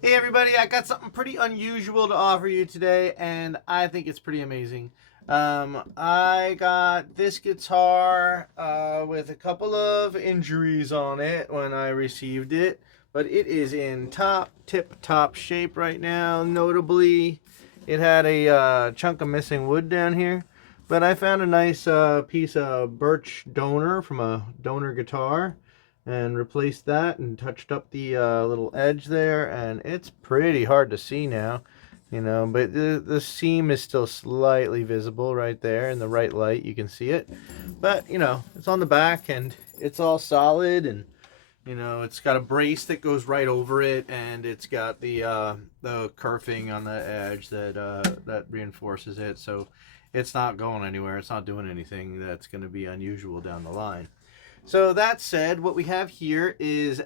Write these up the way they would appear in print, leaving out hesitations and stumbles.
Hey everybody, I got something pretty unusual to offer you today, and I think it's pretty amazing. I got this guitar with a couple of injuries on it when I received it, but it is in tip-top shape right now. Notably, it had a chunk of missing wood down here, but I found a nice piece of birch donor from a donor guitar and replaced that and touched up the little edge there, and it's pretty hard to see now, but the seam is still slightly visible right there in the right light. You can see it, but it's on the back and it's all solid, and it's got a brace that goes right over it, and it's got the kerfing on the edge that reinforces it, so it's not going anywhere. It's not doing anything that's going to be unusual down the line. So that said, what we have here is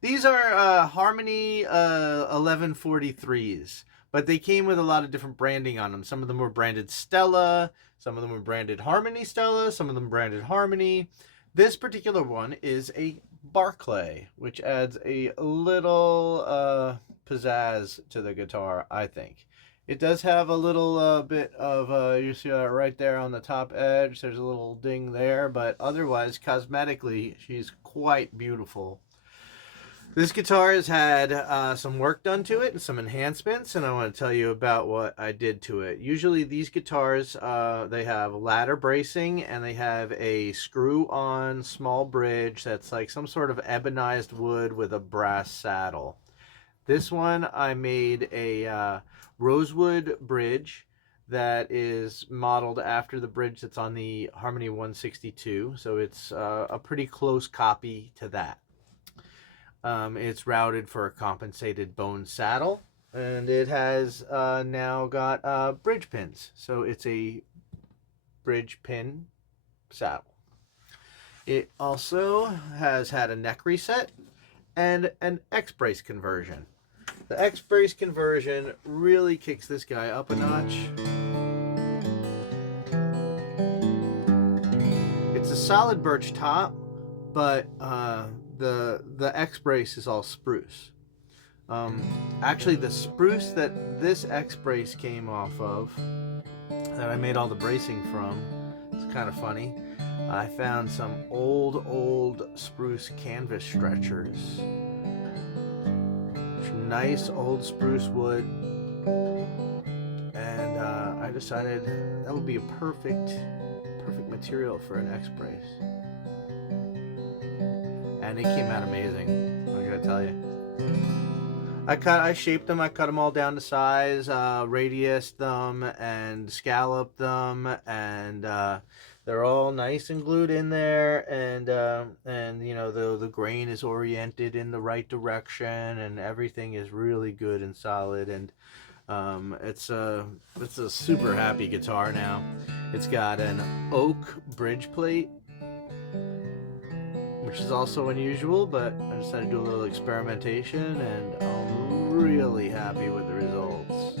these are Harmony 1143s, but they came with a lot of different branding on them. Some of them were branded Stella, some of them were branded Harmony Stella, some of them branded Harmony. This particular one is a Barclay, which adds a little pizzazz to the guitar, I think. It does have a little bit of, you see right there on the top edge, there's a little ding there, but otherwise, cosmetically, she's quite beautiful. This guitar has had some work done to it and some enhancements, and I want to tell you about what I did to it. Usually these guitars, they have ladder bracing, and they have a screw-on small bridge that's like some sort of ebonized wood with a brass saddle. This one, I made a rosewood bridge that is modeled after the bridge that's on the Harmony 162, so it's a pretty close copy to that. It's routed for a compensated bone saddle, and it has now got bridge pins, so it's a bridge pin saddle. It also has had a neck reset and an X-brace conversion. The X-brace conversion really kicks this guy up a notch. It's a solid birch top, but the X-brace is all spruce. Actually, the spruce that this X-brace came off of, that I made all the bracing from, it's kind of funny. I found some old spruce canvas stretchers. Nice old spruce wood, and I decided that would be a perfect material for an X-brace, and it came out amazing. I gotta tell you, I shaped them, I cut them all down to size, radiused them and scalloped them, and they're all nice and glued in there, and the grain is oriented in the right direction, and everything is really good and solid, and it's a super happy guitar now. It's got an oak bridge plate, which is also unusual, but I decided to do a little experimentation, and I'm really happy with the results.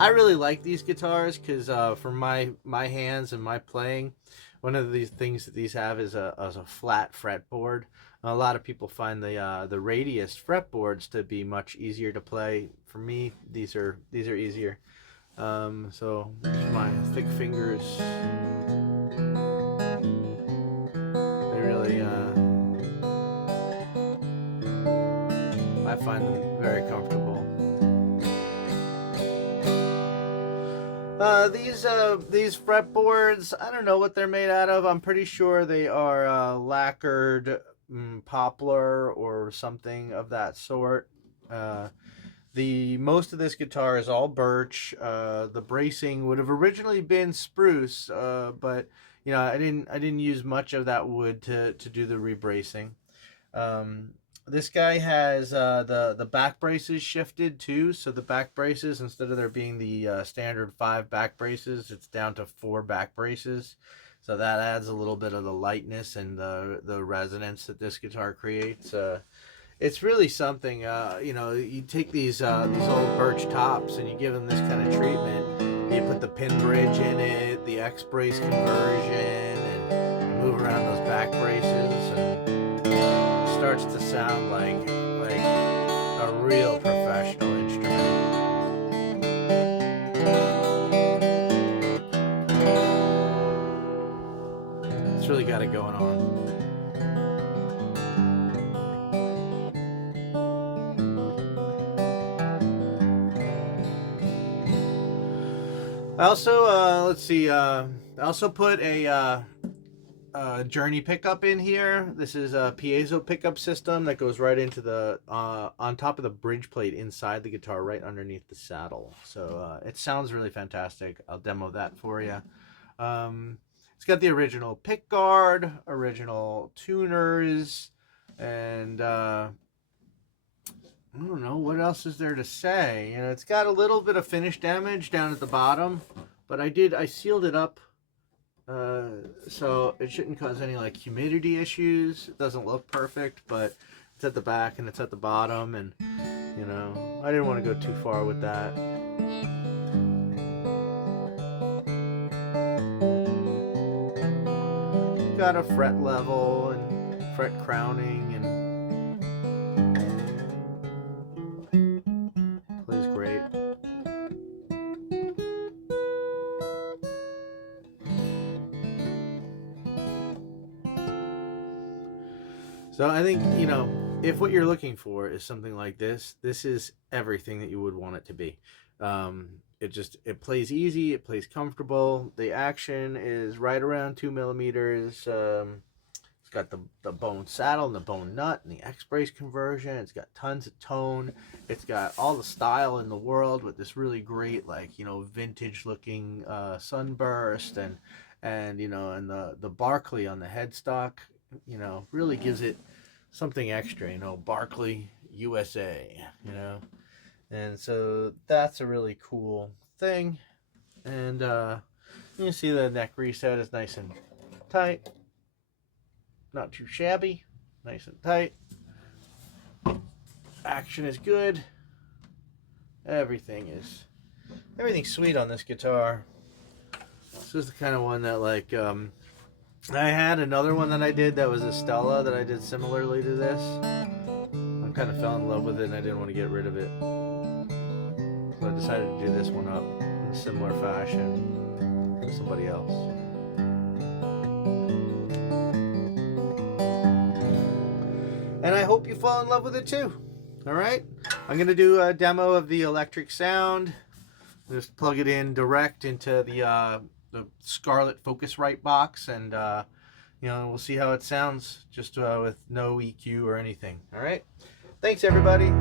I really like these guitars because for my hands and my playing, one of these things that these have is a flat fretboard. A lot of people find the radius fretboards to be much easier to play. For me, these are easier. So my thick fingers, they really I find them very comfortable. These fretboards, I don't know what they're made out of. I'm pretty sure they are lacquered poplar or something of that sort. The most of this guitar is all birch. The bracing would have originally been spruce, but I didn't use much of that wood to do the rebracing. This guy has the back braces shifted too, so the back braces, instead of there being the standard 5 back braces, it's down to 4 back braces. So that adds a little bit of the lightness and the resonance that this guitar creates. It's really something. You take these old birch tops and you give them this kind of treatment. You put the pin bridge in it, the X brace conversion, and move around those back braces, and starts to sound like a real professional instrument. It's really got it going on. I also let's see. I also put a Journey pickup in here. This is a piezo pickup system that goes right into the on top of the bridge plate inside the guitar, right underneath the saddle. So it sounds really fantastic. I'll demo that for you. It's got the original pick guard, original tuners, and I don't know what else is there to say. You know, it's got a little bit of finish damage down at the bottom, but I sealed it up. So it shouldn't cause any like humidity issues. It doesn't look perfect, but it's at the back and it's at the bottom, and you know, I didn't want to go too far with that. Got a fret level and fret crowning, and plays great. So I think, you know, if what you're looking for is something like this is everything that you would want it to be. It plays easy, it plays comfortable. The action is right around 2 millimeters. It's got the bone saddle and the bone nut and the X-brace conversion. It's got tons of tone. It's got all the style in the world with this really great, like, you know, vintage looking sunburst, and you know, and the Barclay on the headstock, you know, really gives it something extra, you know, Barclay USA, you know. And so that's a really cool thing. And you can see the neck reset is nice and tight, not too shabby, nice and tight. Action is good. Everything's sweet on this guitar. This is the kind of one that, like, I had another one that I did that was a Stella that I did similarly to this. I kind of fell in love with it and I didn't want to get rid of it. So I decided to do this one up in a similar fashion to somebody else. And I hope you fall in love with it too. Alright? I'm going to do a demo of the electric sound. Just plug it in direct into the Scarlett Focusrite box, and you know, we'll see how it sounds just with no EQ or anything. All right, thanks everybody.